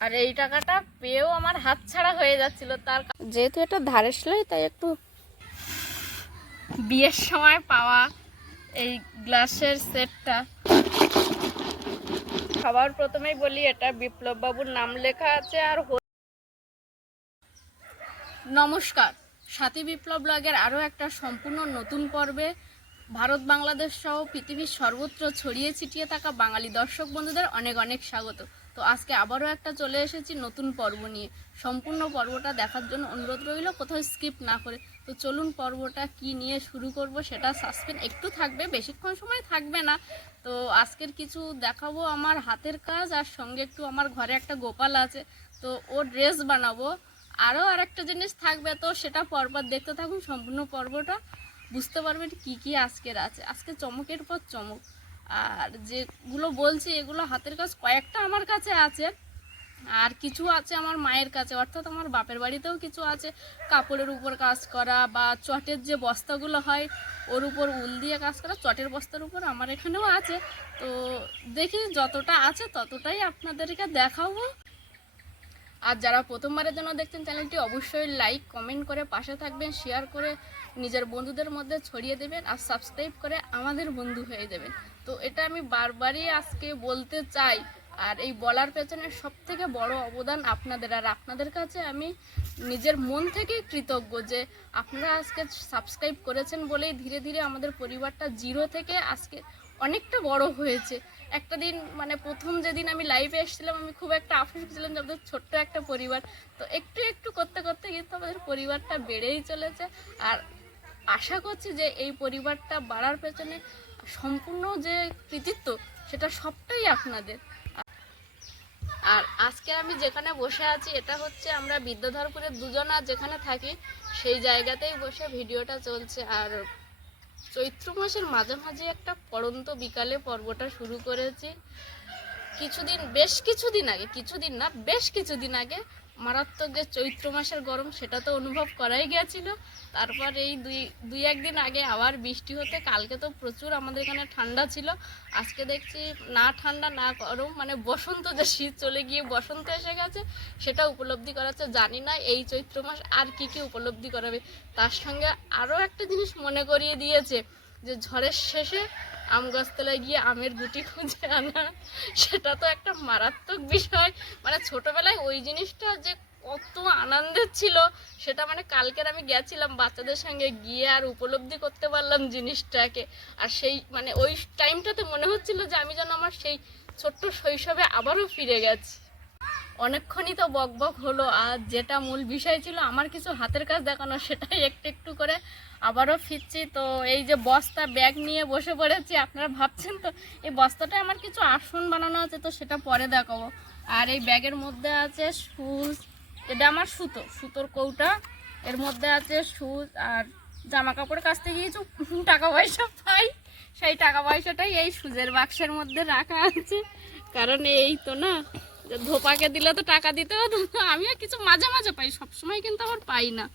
আর এই টাকাটা পেয়েও আমার হাত ছাড়া হয়ে যাচ্ছিল তার যেহেতু এটা ধারে সেলাই তাই একটু বিয়ের সময় পাওয়া এই গ্লাসের সেটটা। সবার প্রথমেই বলি এটা বিপ্লব বাবুর নাম লেখা আছে আর নমস্কার। সাথী বিপ্লব ব্লগের আরও একটা সম্পূর্ণ নতুন পর্বে ভারত বাংলাদেশ সহ পৃথিবীর সর্বত্র ছড়িয়ে ছিটিয়ে থাকা বাঙালি দর্শক বন্ধুদের অনেক অনেক স্বাগত। তো আজকে আবারও একটা চলে এসেছি নতুন পর্ব নিয়ে। সম্পূর্ণ পর্বটা দেখার জন্য অনুরোধ রইল, কোথাও স্কিপ না করে। তো চলুন পর্বটা কি নিয়ে শুরু করব সেটা সাসপেন্ড একটু থাকবে, বেশিক্ষণ সময় থাকবে না। তো আজকের কিছু দেখাবো আমার হাতের কাজ আর সঙ্গে একটু আমার ঘরে একটা গোপাল আছে, তো ও ড্রেস বানাবো। আরও আরেকটা জিনিস থাকবে তো সেটা পরপর দেখতে থাকুন সম্পূর্ণ পর্বটা। বুঝতে পারবেন কি কি আজকের আছে। আজকে চমকের পর চমক। আর যেগুলো বলছি, এগুলো হাতের কাজ কয়েকটা আমার কাছে আছে। আর কিছু আছে আমার মায়ের কাছে। অর্থাৎ আমার বাপের বাড়িতেও কিছু আছে। কাপড়ের উপর কাজ করা বা চটের যে বস্তাগুলো হয়, ওর উপর উল দিয়ে কাজ করা, চটের বস্তার উপর আমার এখানেও আছে। তো দেখি যতটা আছে ততটাই আপনাদেরকে দেখাবো। আর যারা প্রথমবারের জন্য দেখছেন চ্যানেলটি, অবশ্যই লাইক, কমেন্ট করে পাশে থাকবেন, শেয়ার করে নিজের বন্ধুদের মধ্যে ছড়িয়ে দেবেন, আর সাবস্ক্রাইব করে আমাদের বন্ধু হয়ে যাবেন। তো এটা আমি বারবারই আজকে বলতে চাই, আর এই বলার পেছনে সব থেকে বড় অবদান আপনাদের। আর আপনাদের কাছে আমি নিজের মন থেকে কৃতজ্ঞ যে আপনারা আজকে সাবস্ক্রাইব করেছেন বলেই ধীরে ধীরে আমাদের পরিবারটা জিরো থেকে আজকে অনেকটা বড় হয়েছে। একটা দিন মানে প্রথম যেদিন আমি লাইভে এসেছিলাম, আমি খুব একটা আফসোস ছিলাম যে আমাদের ছোট্ট একটা পরিবার। তো একটু একটু করতে করতে কিন্তু আমাদের পরিবারটা বেড়েই চলেছে। আর আশা করছি যে এই পরিবারটা বাড়ার পেছনে সম্পূর্ণ যে কৃতিত্ব, সেটা সবটাই আপনাদের। আর আজকে আমি যেখানে বসে আছি, এটা হচ্ছে আমরা বিদ্যাধরপুরের দুজনা যেখানে থাকি, সেই জায়গাতেই বসে ভিডিওটা চলছে। আর চৈত্র মাসের মাঝামাঝি একটা পড়ন্ত বিকালে পর্বটা শুরু করেছি। কিছুদিন, বেশ কিছুদিন আগে, কিছুদিন না, বেশ কিছুদিন আগে মারাত্মক যে চৈত্র মাসের গরম, সেটা তো অনুভব করাই গিয়েছিল। তারপর এই দুই দুই একদিন আগে আবার বৃষ্টি হতে, কালকে তো প্রচুর আমাদের এখানে ঠান্ডা ছিল। আজকে দেখছি না ঠান্ডা, না গরম মানে বসন্ত যে শীত চলে গিয়ে বসন্ত এসে গেছে, সেটা উপলব্ধি করাচ্ছে। জানি না এই চৈত্র মাস আর কি কি উপলব্ধি করাবে। তার সঙ্গে আরও একটা জিনিস মনে করিয়ে দিয়েছে যে ঝড়ের শেষে আম গাছতলায় গিয়ে আমের গুটি খুঁজে আনা, সেটা তো একটা মারাত্মক বিষয়। মানে ছোটবেলায় ওই জিনিসটা যে কত আনন্দের ছিল, সেটা মানে কালকের আমি গেছিলাম বাচ্চাদের সঙ্গে গিয়ে আর উপলব্ধি করতে পারলাম জিনিসটাকে। আর সেই মানে ওই টাইমটাতে মনে হচ্ছিল যে আমি যেন আমার সেই ছোট্ট শৈশবে আবারও ফিরে গেছি। অনেকক্ষণই তো বক বক হলো, আর যেটা মূল বিষয় ছিল আমার কিছু হাতের কাজ দেখানো, সেটাই একটু একটু করে আবারও ফিরছি। তো এই যে বস্তা, ব্যাগ নিয়ে বসে পড়েছি, আপনারা ভাবছেন তো, এই বস্তাটা আমার কিছু আসন বানানো আছে, তো সেটা পরে দেখাবো। আর এই ব্যাগের মধ্যে আছে শুজ, এটা আমার সুতো, সুতোর কৌটা। এর মধ্যে আছে শুজ আর জামা কাপড় কাচতে গিয়ে কিছু টাকা পয়সা পাই। সেই টাকা পয়সাটাই এই সুজের বাক্সের মধ্যে রাখা আছে। কারণ এই তো না ধোপাকে দিলে তো টাকা দিতে হতো, আমিও কিছু মাঝে মাঝে পাই, সবসময় কিন্তু আবার পাই না।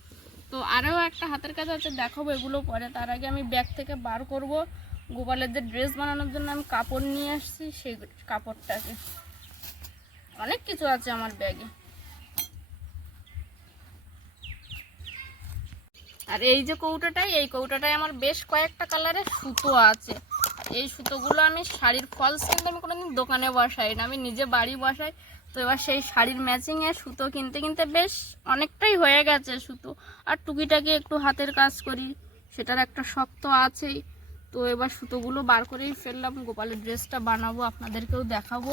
তো আরও একটা হাতের কাজ আছে, দেখাবো এগুলো পরে, তার আগে আমি ব্যাগ থেকে বার করব। গোপালের যে ড্রেস বানানোর জন্য আমি কাপড় নিয়ে আসছি, সেই কাপড়টাকে। অনেক কিছু আছে আমার ব্যাগে। আর এই যে কৌটাটাই, এই কৌটাটায় আমার বেশ কয়েকটা কালারের সুতো আছে। এই সুতোগুলো আমি শাড়ির ফলস কিন্তু আমি কোনোদিন দোকানে বসাই না। আমি নিজে বাড়ি বসাই। তো এবার সেই শাড়ির ম্যাচিংয়ে সুতো কিনতে কিনতে বেশ অনেকটাই হয়ে গেছে সুতো। আর টুকিটাকি একটু হাতের কাজ করি, সেটার একটা শক্ত আছেই। তো এবার সুতোগুলো বার করেই ফেললাম, গোপালের ড্রেসটা বানাবো, আপনাদেরকেও দেখাবো।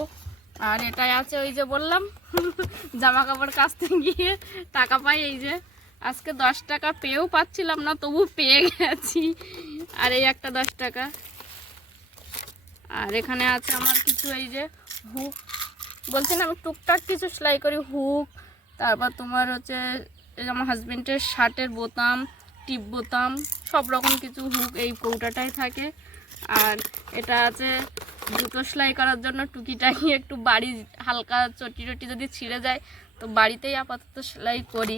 আর এটাই আছে ওই যে বললাম জামা কাপড় কাচতে গিয়ে টাকা পাই এই যে। আজকে দশ টাকা পেয়েও পাচ্ছিলাম না, তবু পেয়ে গেছি। আর এই একটা দশ টাকা। আর এখানে আছে আমার কিছু এই যে হুক। বলছি না, আমি টুকটাক কিছু সেলাই করি, হুক, তারপর তোমার হচ্ছে আমার হাজবেন্ডের শার্টের বোতাম, টিপ বোতাম, সব রকম কিছু হুক, এই কৌটাটাই থাকে। আর এটা আছে জুতো সেলাই করার জন্য টুকিটাকি, একটু বাড়ি হালকা চটি টটি যদি ছিঁড়ে যায়, তো বাড়িতেই আপাতত সেলাই করি।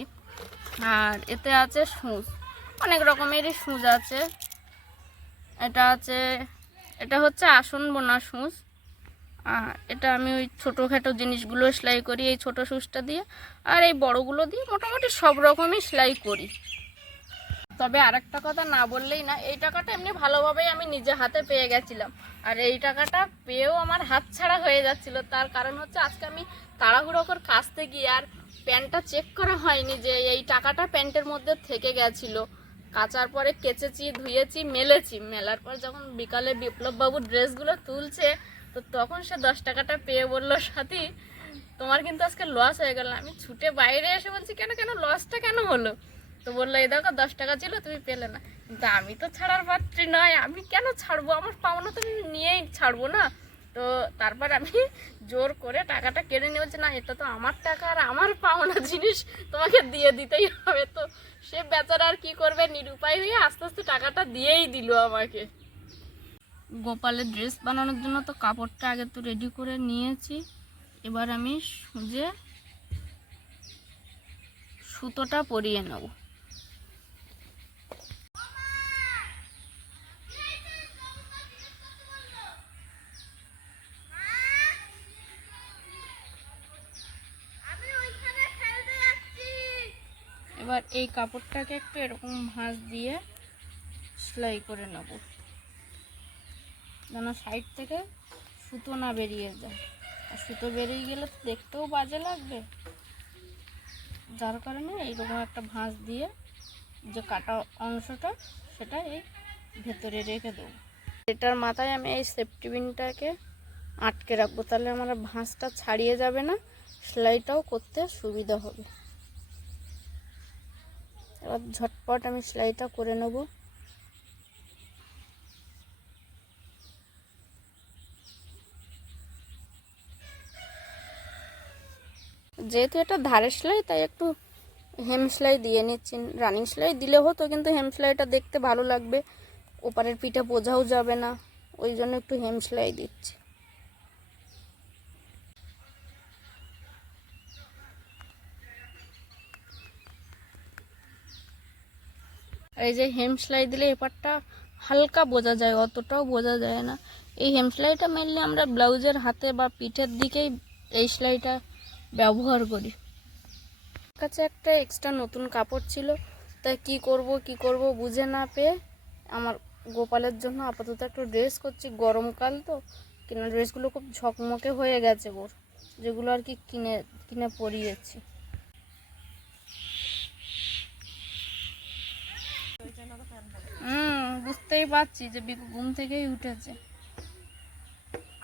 আর এতে আছে সুচ অনেক রকমেরই সুচ আছে। এটা আছে এটা হচ্ছে আসন বোনা সুচ। এটা আমি ওই ছোটোখাটো জিনিসগুলো সেলাই করি এই ছোটো সুচটা দিয়ে। আর এই বড়গুলো দিয়ে মোটামুটি সব রকমই সেলাই করি। তবে আরেকটা কথা না বললেই না, এই টাকাটা এমনি ভালোভাবেই আমি নিজে হাতে পেয়ে গেছিলাম। আর এই টাকাটা পেয়েও আমার হাত ছাড়া হয়ে যাচ্ছিল। তার কারণ হচ্ছে আজকে আমি তাড়াহুড়ো করে কাচতে গিয়ে আর প্যান্টটা চেক করা হয়নি যে এই টাকাটা প্যান্টের মধ্যে থেকে গেছিল। কাচার পরে কেচেছি, ধুয়েছি, মেলেছি। মেলার পর যখন বিকালে বিপ্লববাবু ড্রেসগুলো তুলছে, তো তখন সে দশ টাকাটা পেয়ে বলল, সাথী, তোমার কিন্তু আজকে লস হয়ে গেল। আমি ছুটে বাইরে এসে বলছি, কেন কেন লসটা কেন হলো? তো বলল, এই দেখো, দশ টাকা ছিল, তুমি পেলে না। কিন্তু আমি তো ছাড়ার পাত্রী নয়, আমি কেন ছাড়বো? আমার পাওনা তো নিয়েই ছাড়বো না। তো তারপর আমি জোর করে টাকাটা কেড়ে নিয়ে বলছি, না, এটা তো আমার টাকা আর আমার পাওনা জিনিস, তোমাকে দিয়ে দিতেই হবে। তো সে বেচারা আর কি করবে, নিরুপায় হয়ে আস্তে আস্তে টাকাটা দিয়েই দিল আমাকে। গোপালের ড্রেস বানানোর জন্য তো কাপড়টা আগে তো রেডি করে নিয়েছি। এবার আমি সুজে সুতোটা পরিয়ে নেব এবার এই কাপড়টাকে একটু এরকম ভাঁজ দিয়ে সেলাই করে নেব। যেন সাইড থেকে সুতো না বেরিয়ে যায়। আর সুতো বেরিয়ে গেলে তো দেখতেও বাজে লাগবে। যার কারণে এইরকম একটা ভাঁজ দিয়ে যে কাটা অংশটা, সেটা এই ভেতরে রেখে দেবো। এটার মাথায় আমি এই সেফটি পিনটাকে আটকে রাখব, তাহলে আমার ভাঁজটা ছাড়িয়ে যাবে না, সেলাইটাও করতে সুবিধা হবে। এবার ঝটপট আমি সেলাইটা করে নেব। যেহেতু এটা ধারে সেলাই, তাই একটু হেম সেলাই দিয়ে নিচ্ছি। রানিং সেলাই দিলে হতো, কিন্তু হেম সেলাইটা দেখতে ভালো লাগবে। ওপারের পিঠে বোঝাও যাবে না, ওই জন্য একটু হেম সেলাই দিচ্ছি। আর এই যে হেম সেলাই দিলে এপারটা হালকা বোঝা যায়, অতটাও বোঝা যায় না। এই হেম সেলাইটা মেনলি আমরা ব্লাউজের হাতে বা পিঠের দিকেই এই সেলাইটা ব্যবহার করি। কাছে একটা এক্সট্রা নতুন কাপড় ছিল তাই কি করব কি করব বুঝে না পেয়ে আমার গোপালের জন্য আপাতত একটু ড্রেস করছি গরমকাল তো, কেনা ড্রেসগুলো খুব ঝকমকে হয়ে গেছে ওর, যেগুলো আর কি কিনে কিনে পরিয়েছি। হুম, বুঝতেই পারছি যে বিকু ঘুম থেকেই উঠেছে।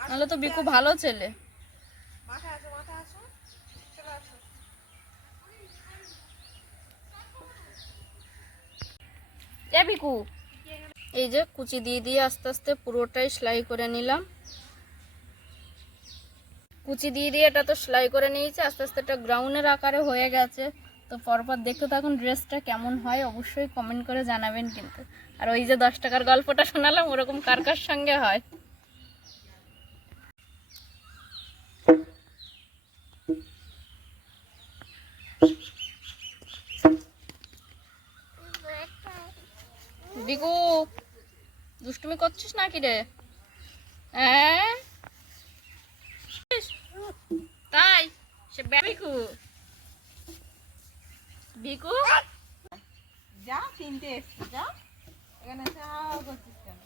নাহলে তো বিকু ভালো ছেলে। বিকু, এই যে কুচি দিয়ে দিয়ে আস্তে আস্তে পুরোটাই সেলাই করে নিলাম। কুচি দিয়ে দিয়ে এটা তো সেলাই করে নিয়েছি, আস্তে আস্তে এটা গ্রাউন্ডের আকারে হয়ে গেছে। তো পরপর দেখতে থাকুন ড্রেসটা কেমন হয়, অবশ্যই কমেন্ট করে জানাবেন কিন্তু। আর ওই যে দশ টাকার গল্পটা শোনালাম, ওরকম কার কার সঙ্গে হয়? বিকু, দুষ্টুমি করছিস নাকি রে? হ্যাঁ? তাই, সে বিকু। বিকু যা তিনটে এসছে যা। এখানে যাও করছিস কেন?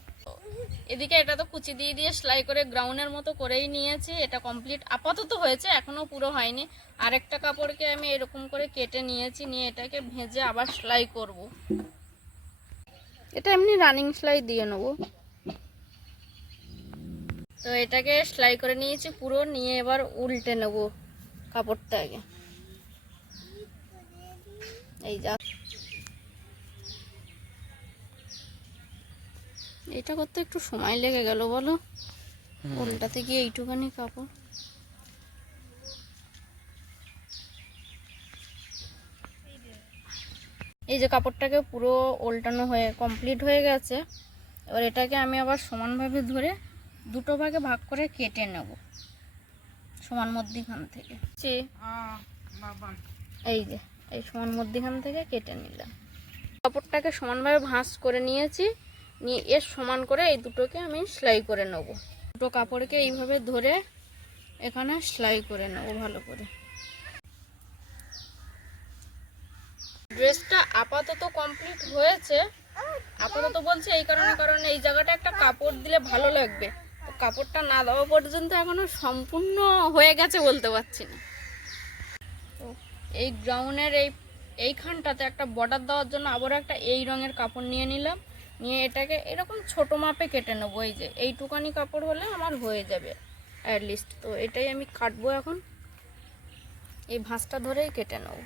এদিকে এটা তো কুচি দিয়ে দিয়ে সেলাই করে গ্রাউন্ডের মতো করেই নিয়েছি এটা কমপ্লিট আপাতত হয়েছে এখনও পুরো হয়নি। আরেকটা কাপড়কে আমি এরকম করে কেটে নিয়েছি নিয়ে এটাকে ভেজে আবার সেলাই করব। এটা এমনি রানিং সেলাই দিয়ে নেব। তো এটাকে সেলাই করে নিয়েছি পুরো নিয়ে এবার উল্টে নেব কাপড়টাকে। এই যা। এটা করতে একটু সময় লেগে গেল বলো? উল্টাতে গিয়ে এইটুখানি কাপড় এই যে কাপড়টাকে পুরো উল্টানো হয়ে কমপ্লিট হয়ে গেছে। এবার এটাকে আমি আবার সমানভাবে ধরে দুটো ভাগে ভাগ করে কেটে নেব সমান মধ্যিখান থেকে। এই যে। এই সমান মধ্যিখান থেকে কেটে নিলাম। কাপড়টাকে সমানভাবে ভাঁজ করে নিয়েছি, নিয়ে এর সমান করে এই দুটোকে আমি সেলাই করে নেব। দুটো কাপড়কে এইভাবে ধরে এখানে সেলাই করে নেব ভালো করে। ড্রেসটা আপাতত কমপ্লিট হয়েছে। আপাতত বলছে এই কারণে কারণ এই জায়গাটা একটা কাপড় দিলে ভালো লাগবে। কাপড়টা না দেওয়া পর্যন্ত এখনও সম্পূর্ণ হয়ে গেছে বলতে পারছি না। এই গ্রাউন্ডের এই, এইখানটাতে একটা বর্ডার দেওয়ার জন্য আবারও একটা এই রঙের কাপড় নিয়ে নিলাম। নিয়ে এটাকে এরকম ছোট মাপে কেটে নেব, এই যে এইটুকানি কাপড় হলে আমার হয়ে যাবে অ্যাটলিস্ট তো এটাই আমি কাটবো এখন। এই ভাঁজটা ধরেই কেটে নেব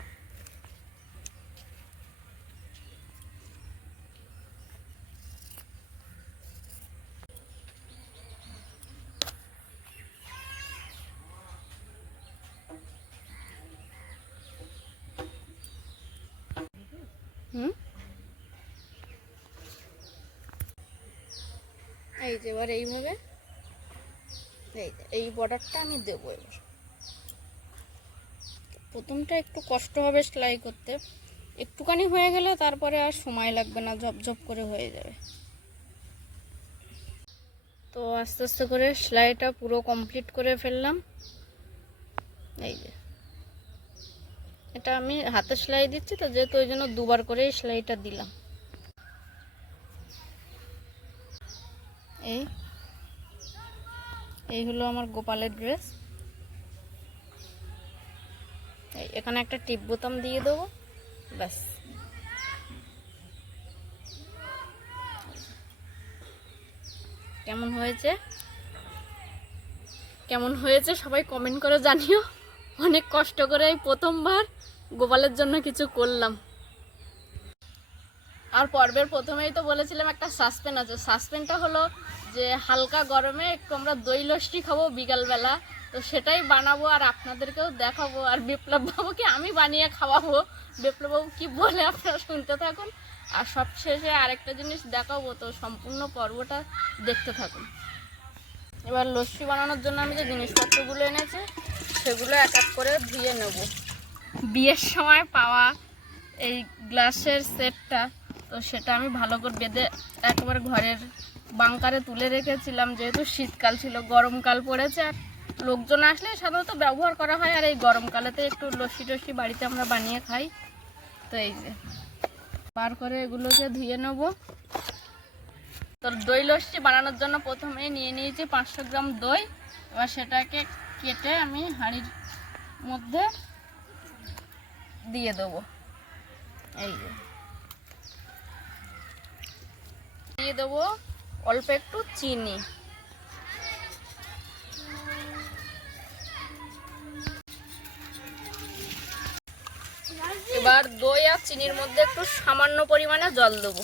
হুম এই এবার এইভাবে। এই এই বর্ডারটা আমি দেবো এবার। প্রথমটা একটু কষ্ট হবে সেলাই করতে। একটুখানি হয়ে গেলে তারপরে আর সময় লাগবে না ঝপঝপ করে হয়ে যাবে। তো আস্তে আস্তে করে সেলাইটা পুরো কমপ্লিট করে ফেললাম। এই যে। এটা আমি হাতে সেলাই দিচ্ছি তো, যেহেতু ওই জন্য দুবার করে সেলাইটা দিলাম। এই। এই হলো আমার গোপালের ড্রেস এখানে একটা টিপ বোতাম দিয়ে দেবো। ব্যাস। কেমন হয়েছে? কেমন হয়েছে সবাই কমেন্ট করে জানিও। অনেক কষ্ট করে এই প্রথমবার গোপালের জন্য কিছু করলাম। আর পর্বের প্রথমেই তো বলেছিলাম একটা সাসপেন আছে। সাসপেনটা হলো যে হালকা গরমে একটু আমরা দই লস্যি খাব বিকালবেলা, তো সেটাই বানাবো আর আপনাদেরকেও দেখাবো। আর বিপ্লব বাবুকে আমি বানিয়ে খাওয়াবো? বিপ্লব বাবু কি বলে আপনারা শুনতে থাকুন। আর সবশেষে আরেকটা জিনিস দেখাবো, তো সম্পূর্ণ পর্বটা দেখতে থাকুন। এবার লস্যি বানানোর জন্য আমি যে জিনিসপত্রগুলো এনেছি, সেগুলো এক এক করে ধুয়ে নেব। বিয়ের সময় পাওয়া এই গ্লাসের সেটটা তো সেটা আমি ভালো করে বেঁধে একবার ঘরের বাংকারে তুলে রেখেছিলাম, যেহেতু শীতকাল ছিল, গরমকাল পড়েছে আর লোকজন আসলে সাধারণত ব্যবহার করা হয় আর এই গরমকালেতে একটু লস্যি টস্যি বাড়িতে আমরা বানিয়ে খাই। তো এই যে, বার করে এগুলোকে ধুয়ে নেব। তো দই লস্যি বানানোর জন্য প্রথমে নিয়ে নিয়েছি পাঁচশো গ্রাম দই। এবার সেটাকে কেটে আমি হাঁড়ির মধ্যে দিয়ে দেবো। এই যে দিয়ে দেবো অল্প একটু চিনি। এবার দই আর চিনির মধ্যে একটু সামান্য পরিমাণে জল দেবো।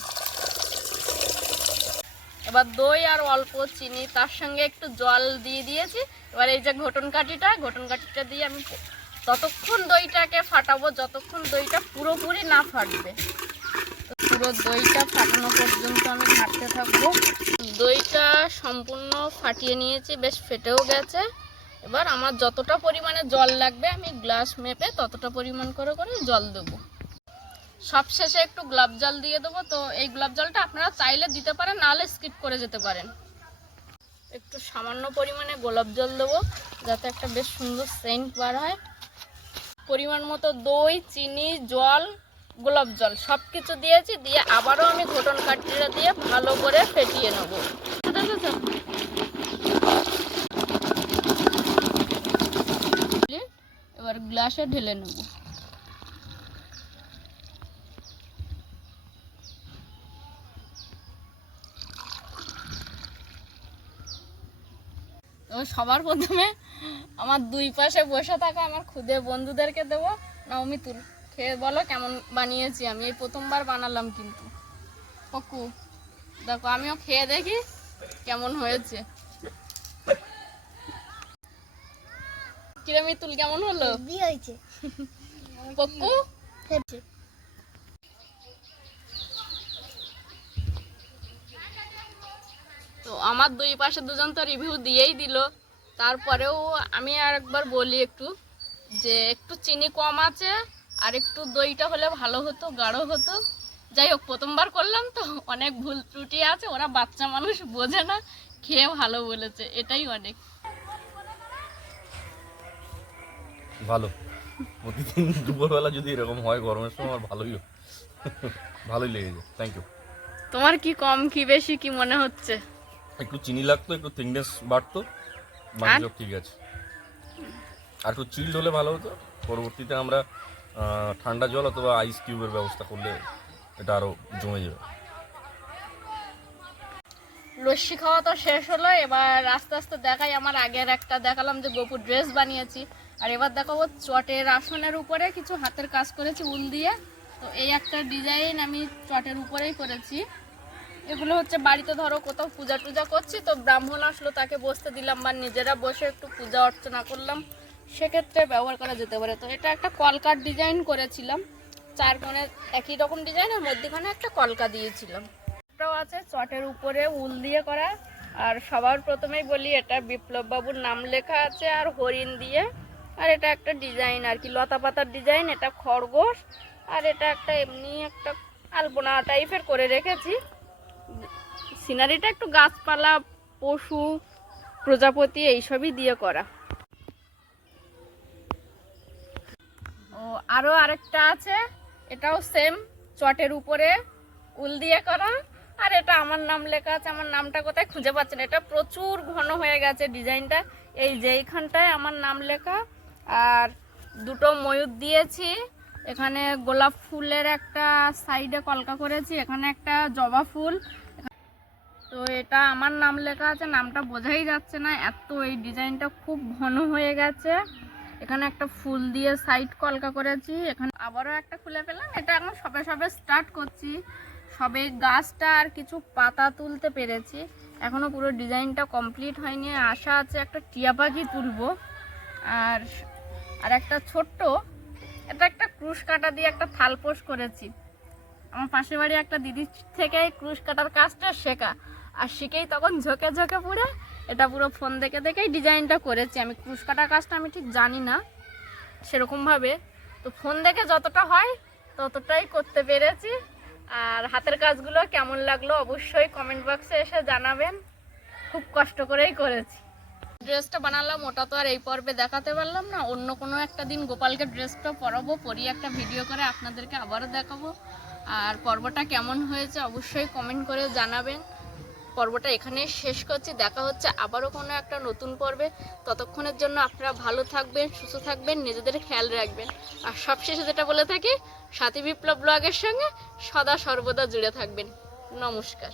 এবার দই আর অল্প চিনি, তার সঙ্গে একটু জল দিয়ে দিয়েছি। এবার এই যে ঘটন কাঠিটা ঘটন কাঠিটা দিয়ে আমি ততক্ষণ দইটাকে ফাটাবো, যতক্ষণ দইটা পুরোপুরি না ফাটবে। পুরো দইটা ফাটানো পর্যন্ত আমি ঘাটতে থাকব। দইটা সম্পূর্ণ ফাটিয়ে নিয়েছি, বেশ ফেটেও গেছে। এবার আমার যতটা পরিমাণে জল লাগবে, আমি গ্লাস মেপে ততটা পরিমাণ করে করে জল দেবো। সবশেষে একটু গোলাপ জল দিয়ে দেবো। তো এই গোলাপ জলটা আপনারা চাইলে দিতে পারেন, নাহলে স্কিপ করে যেতে পারেন। একটু সামান্য পরিমাণে গোলাপ জল দেবো, যাতে একটা বেশ সুন্দর সেন্ট বার হয়। পরিমাণ মতো দই, চিনি, জল গোলাপ জল সব কিছু দিয়েছি, দিয়ে আবারও আমি ঘটন কাঠিটা দিয়ে ভালো করে ফেটিয়ে নেব। এবার গ্লাসে ঢেলে নেব। সবার প্রথমে আমার দুই পাশে বসে থাকা আমার খুদে বন্ধুদেরকে দেবো নবমী তুল খেয়ে বলো কেমন বানিয়েছি আমি। এই প্রথমবার বানালাম কিন্তু। পকু দেখো আমিও খেয়ে দেখি কেমন হয়েছে। কিরে মিতুল কেমন হলো? হয়েছে। হয়েছে তো আমার দুই পাশে দুজন তো রিভিউ দিয়েই দিল। তারপরেও আমি আর একবার বলি একটু যে একটু চিনি কম আছে আর একটু দইটা হলে ভালো হতো গাঢ় হতো। যাই হোক প্রথমবার করলাম তো অনেক ভুল ত্রুটি আছে ওরা বাচ্চা মানুষ বোঝে না খেয়ে ভালো বলেছে এটাই অনেক। ভালো। প্রতিদিন দুপুরবেলা যদি এরকম হয় গরমের সময় আমার ভালোই ভালোই লেগেছে থ্যাংক ইউ তোমার কি কম কি বেশি কি মনে হচ্ছে? একটু চিনি লাগতো একটু থিকনেস বাড়তো? সব ঠিক আছে। আর একটু চিল্ড হলে ভালো হতো। পরবর্তীতে আমরা ঠান্ডা জল অথবা আইস কিউবের ব্যবস্থা করলে এটা আরও জমে যাবে। লস্যি খাওয়া তো শেষ হলো, এবার আস্তে আস্তে দেখাই, আমার আগের একটা দেখালাম যে গোপুর ড্রেস বানিয়েছি। আর এবার দেখাবো চটের আসনের উপরে কিছু হাতের কাজ করেছি উল দিয়ে। তো এই একটা ডিজাইন আমি চটের উপরেই করেছি। এগুলো হচ্ছে বাড়িতে ধরো কোথাও পূজা টুজা করছি, তো ব্রাহ্মণ আসলো তাকে বসতে দিলাম বা নিজেরা বসে একটু পূজা অর্চনা করলাম। সেক্ষেত্রে ব্যবহার করা যেতে পারে। তো এটা একটা কলকার ডিজাইন করেছিলাম। চার কোণে একই রকম ডিজাইনের মধ্যেখানে একটা কলকা দিয়েছিলাম। এটাও আছে চটের উপরে উল দিয়ে করা। আর সবার প্রথমেই বলি, এটা বিপ্লব বাবুর নাম লেখা আছে, আর হরিণ দিয়ে। আর এটা একটা ডিজাইন আর কি, লতা পাতার ডিজাইন এটা খরগোশ। আর এটা একটা এমনি একটা আলপনা টাইপের করে রেখেছি। সিনারিটা একটু গাছপালা, পশু, প্রজাপতি, এইসবই দিয়ে করা। ও আরও আরেকটা আছে। এটাও সেম চটের উপরে উল দিয়ে করা। আর এটা আমার নাম লেখা আছে, আমার নামটা কোথায় খুঁজে পাচ্ছেন এটা প্রচুর ঘন হয়ে গেছে ডিজাইনটা। এই যে এইখানটায় আমার নাম লেখা। আর দুটো ময়ূর দিয়েছি। এখানে গোলাপ ফুলের একটা সাইডে কলকা করেছি, এখানে একটা জবা ফুল। তো এটা আমার নাম লেখা আছে, নামটা বোঝাই যাচ্ছে না। এত এই ডিজাইনটা খুব ঘন হয়ে গেছে। এখানে একটা ফুল দিয়ে সাইড কলকা করেছি, এখানে আবারও একটা খুলে পেলাম এটা এখন সবে সবে স্টার্ট করছি। সবে গাছটা আর কিছু পাতা তুলতে পেরেছি। এখনও পুরো ডিজাইনটা কমপ্লিট হয়নি। আশা আছে একটা টিয়া পাখি তুলবো। আর আর একটা ছোট্ট, এটা একটা ক্রুশ কাটা দিয়ে একটা থালপোষ করেছি। আমার পাশের বাড়ি একটা দিদির থেকে ক্রুশ কাটার কাজটা শেখা। আর শিখেই তখন ঝোঁকে ঝোঁকে পুরো এটা পুরো ফোন দেখে দেখেই ডিজাইনটা করেছি। আমি ক্রুশ কাটার কাজটা আমি ঠিক জানি না, সেরকমভাবে। তো ফোন দেখে যতটা হয় ততটাই করতে পেরেছি। আর হাতের কাজগুলো কেমন লাগল অবশ্যই কমেন্ট বক্সে এসে জানাবেন। খুব কষ্ট করেই করেছি। ড্রেসটা বানালাম, ওটা তো আর এই পর্বে দেখাতে পারলাম না। অন্য কোনো একটা দিন গোপালকে ড্রেসটা পরাবো পরিয়ে একটা ভিডিও করে আপনাদেরকে আবারও দেখাবো। আর পর্বটা কেমন হয়েছে অবশ্যই কমেন্ট করে জানাবেন। পর্বটা এখানে শেষ করছি। দেখা হচ্ছে আবারও কোনো একটা নতুন পর্বে। ততক্ষণের জন্য আপনারা ভালো থাকবেন, সুস্থ থাকবেন, নিজেদের খেয়াল রাখবেন। আর সবশেষে যেটা বলে থাকি, সাথী বিপ্লব ব্লগের সঙ্গে সদা সর্বদা জুড়ে থাকবেন। নমস্কার।